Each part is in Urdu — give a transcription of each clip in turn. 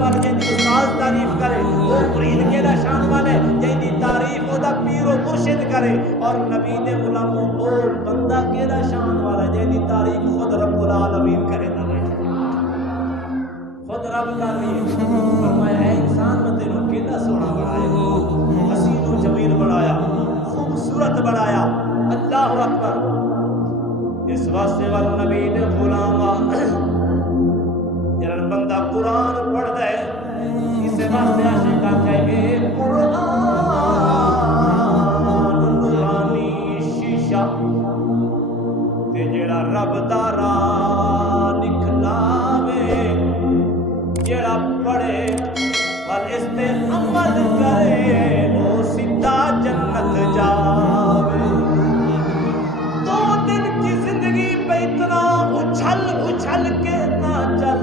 والا جن دی استاد تعریف کرے وہ مرید کیڑا شان والا ہے جن دی تعریف او دا پیر و مرشد کرے اور نبی دے غلاموں او بندہ کیڑا شان والا ہے جن دی تعریف خود رب العالمین کرے نا خود رب کر رہی ہے فرمایا اے انسان میں تینوں کیڑا سونا بنایا حسین و جمیل بنایا خوبصورت بنایا اللہ اکبر اس واسطے والنبی دے غلامہ جنہاں بندہ قرآن پڑھتا ہے اسے واسطے عاشقہ کہے قرآن نورانی شیشہ تے جڑا رب دا راہ نکلاوے جڑا پڑھے پر اس تے عمل کرے وہ سیدھا جنت جاوے دو دن کی زندگی پہ اتنا اچھل اچھل کے نہ چل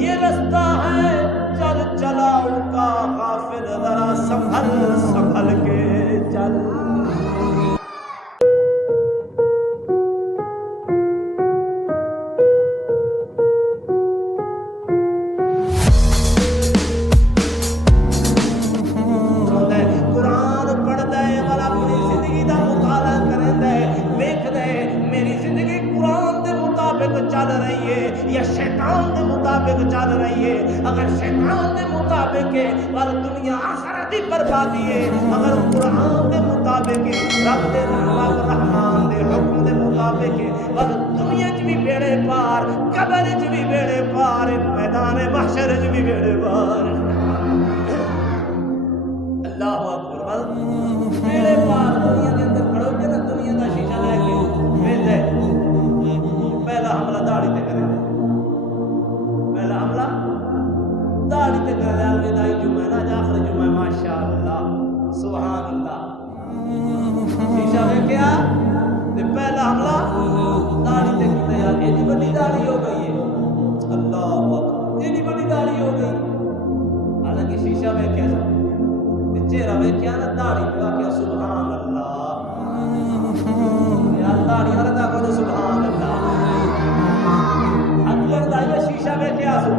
یہ رستہ ہے چل چلاؤ کا غافل ذرا سنبھل سنبھل کے چل چل رہی ہے یا شیطان دے مطابق چل رہی ہے اگر شیطان دے مطابق ہے اور دنیا آخرت دی بربادی ہے اگر قرآن دے مطابق ہے رب دے رحمان دے حکم دے مطابق ہے اور دنیا چ بھی بیڑے پار قبر چ بھی بیڑے پار میدان محشر چ بھی بیڑے پار اللہ اکبر بیڑے پار دنیا کے اندر کھڑو گے نا دنیا کا شیشہ لے کے ویندے پہلا حملہ داڑھی تے کرے پہلا حملہ داڑھی تے کرے الوداعی جمعہ نا آخر جمعہ ماشاءاللہ سبحان اللہ شیشہ ویکھیا تے پہلا حملہ داڑھی تے کیتا یار ایڈی بڑی داڑھی ہو گئی ہے اللہ اکبر ایڈی بڑی داڑھی ہو گئی حالانکہ شیشہ ویکھیا تے چہرہ ویکھیا نا داڑھی تے کیا سبحان اللہ یار داڑھی ہر دا کو سبحان اللہ اکبر دائیو شیشہ بیٹھے آسو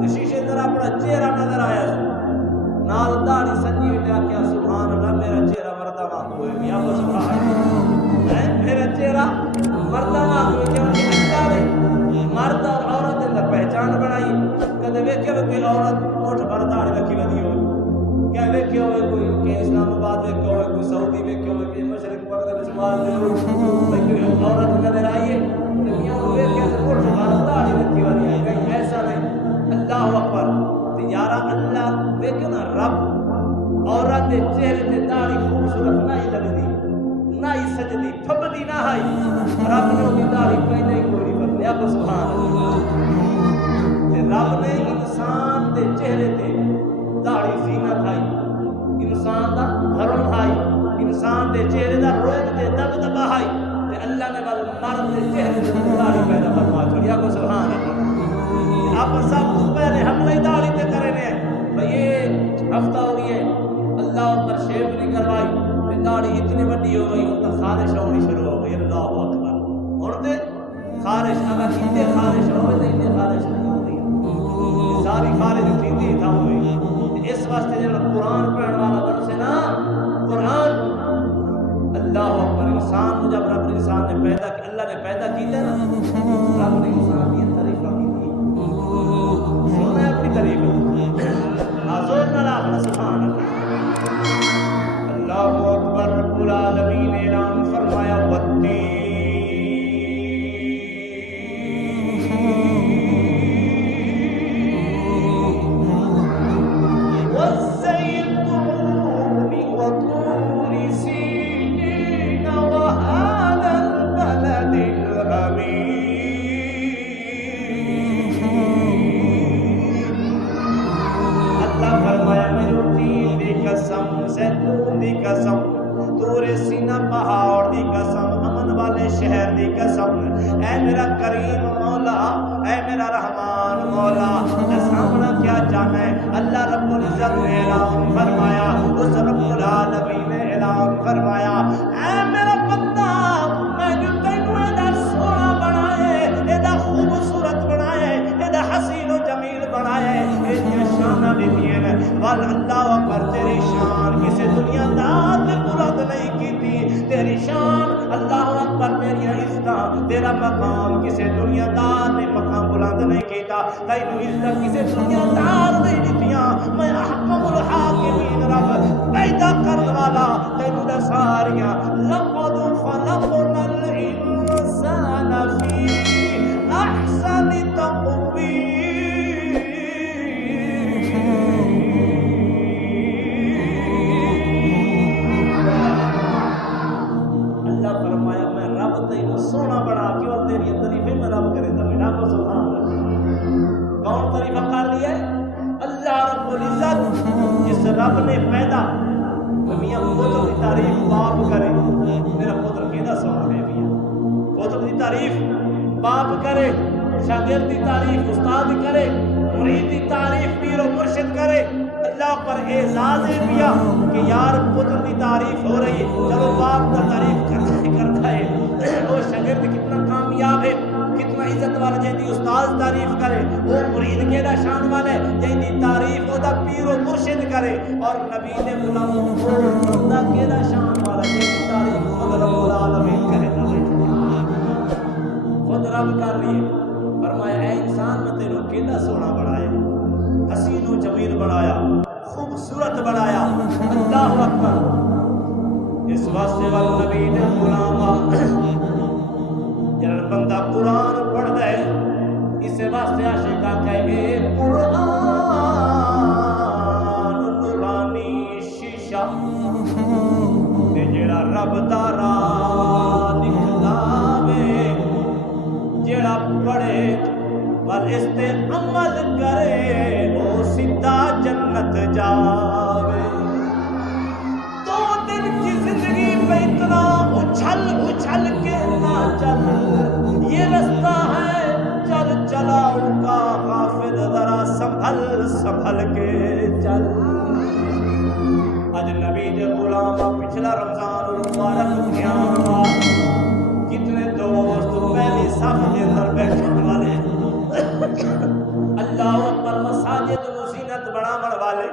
تو شیشے در اپنا چہرہ نظر آیا سو نال داڑھی سنجی بیٹھے آکیا سبحان اللہ میرا چہرہ مردہ ماں ہوئے یا وہ سبحان اللہ میرا چہرہ مردہ ماں ہوئے کیا انہیں اچھا دے مرد اور عورت اندر پہچان بنائی کہتے ویکھے ہوئے کوئی عورت موٹھ بھر داڑھی رکھی بدی ہوئے کیا ویکھے ہوئے کوئی کہ اسلام آباد ویکھے ہوئے کوئی سعودی ویکھے ہوئے کوئی مشرق پڑھتے بشمال دے عورت نظر آئیے دنیا کو ویکھے سے موٹھ بھر داڑھی رکھی بدی ہے کہیں ایسا نہیں اللہ اکبر یارہ اللہ ویکھے نا رب عورت دے چہرے تے داڑھی خوبصورت نہ ہی لگدی نہ ہی سجدی پھبدی نہ ہائی رب نے وہ داڑھی پہنے ہی کوئی بدلیا کو سبحان اللہ رب نے انسان دے چہرے تے داڑھی زینت آئی انسان دا بھرم آئی انسان دے چہرے دا رویت تے دبدبہ آئی تے اللہ نے بل مرد دے چہرے تے داڑھی پیدا فرما چھوڑیا کو سبحان اللہ آپ سب تو پہلے حملہ داڑھی تے کرے نے بھئی یہ ہفتہ ہو گئی ہے اللہ پر شیف نہیں کروائی تے داڑھی اتنی بڑی ہو گئی ان کا خارش ہونی شروع ہو گئی اللہ اکبر اور تے خارش اگر اتنے خارش ہو گئی اتنے خارش نہیں ہوتی ساری خارج اتنی تھا ہوئی اس واسطے جب قرآن پڑھنے والا بن سے نا قرآن اللہ اکبر انسان جب رب نے انسان نے پیدا کی اللہ نے پیدا کیتا نا رب نے انسان کی تعریف کی تھی سننا اپنی تعریف حضور نہ لاکھنا سبحان اللہ اللہ اکبر رب العالمین اعلان فرمایا والتین تور سینہ پہاڑ دی قسم امن والے شہر دی قسم اے میرا کریم مولا اے میرا رحمان مولا سامنا کیا جانا ہے اللہ رب العزت نے اعلان فرمایا اس رب العالمین نے اعلان فرمایا اے میرا بندہ میں جو تینوں ایڈا سونا بنائے ایڈا خوبصورت بنائے ایڈا حسین و جمیل بنائے مقام کسی دنیا دار نے مقام بلند نہیں کیتا، تینو عزت کسی دنیا دار نہیں دتیاں، میں احکم الحاکمین رب پیدا کرن والا تینو دساریاں، لقد خلقنا الانسان فی احسن تقویم۔ اللہ فرمایا میں رب تینو سونا بنا کے اور تیری تعریفیں میں رب کرے تو میرا کو سبحان اللہ۔ کون تعریفہ کر رہی ہے؟ اللہ رب العزت، جس رب نے پیدا میاں پتر کی تعریف باپ کرے، میرا پتر کیدا سونا ہے میاں، پتر کی تعریف باپ کرے، شاگرد کی تعریف استاد کرے، مرید کی تعریف پیر و مرشد کرے، اللہ پر اعزاز ہے پیا کہ یار پتر کی تعریف ہو رہی ہے، چلو باپ کا تعریف کرتا ہے، وہ شاگرد کتنا کامیاب ہے، کتنا عزت والا، جہاں استاد تعریف کرے، وہ مرید کیڑا شان والا ہے، جہاں تعریف وہ پیر و مرشد کرے، اور نبی نے غلام بندہ کیڑا شان والا، جہاں تعریف خود رب العالمین کرے، خود رب کر رہی ہے۔ فرمایا اے انسان میں تیرو کیڑا سونا بنایا، حسین و جمیل بنایا، خوبصورت بنایا، اللہ اکبر۔ اس واسطے والنبی نے غلاما جن بندہ قرآن پڑھ دے، اس واسطے عاشقہ کہے قرآن نورانی شیشہ تے جڑا رب دا راہ دکھلاوے، جڑا پڑھے پر اس تے عمل کرے وہ سیدھا جنت جاوے۔ دو دن کی زندگی پہ اتنا اچھل اچھل کے نہ چل، یہ رستہ ہے چل چلاؤ کا غافل، ذرا سنبھل سنبھل کے چل۔ اج نبی دے غلام پچھلا رمضان المبارک دھیان، کتنے دوست پہلی صف کے اندر بیٹھنے والے، اللہ اکبر، مساجد و زینت بناون والے،